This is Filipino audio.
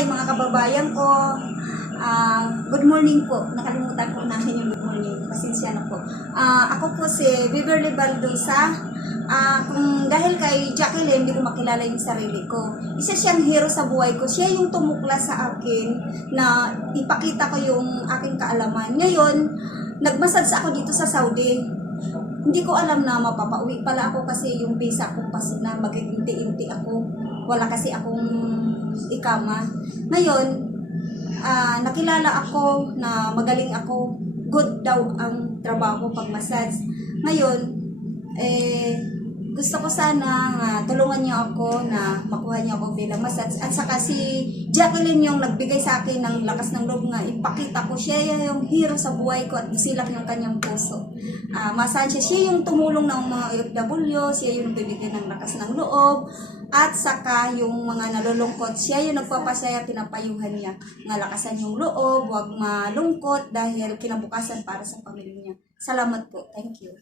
Hi mga kababayan ko. Good morning po. Nakalimutan po namin yung good morning. Pasensya na po. Ako po si Beverly Baldosa. Kung dahil kay Jacqueline, hindi ko makilala yung sarili ko. Isa siyang hero sa buhay ko. Siya yung tumuklas sa akin na ipakita ko yung aking kaalaman. Ngayon, nagmassage ako dito sa Saudi. Hindi ko alam na mapapauwi pala ako kasi yung visa ko kasi na mag-inti-inti ako. Wala kasi akong ikama. Ngayon, nakilala ako na magaling ako. Good daw ang trabaho pag massage. Ngayon, gusto ko sana tulungan niyo ako na makuha niyo ako bilang massage. At saka si Jacqueline yung nagbigay sa akin ng lakas ng loob nga ipakita ko siya yung hero sa buhay ko at silak yung kanyang puso. Massage siya yung tumulong ng mga OFW, siya yung nagbibigay ng lakas ng loob. At saka yung mga nalulungkot, siya yung nagpapasaya, pinapayuhan niya. Ngalakasan yung loob, huwag malungkot dahil kinabukasan para sa pamilya niya. Salamat po. Thank you.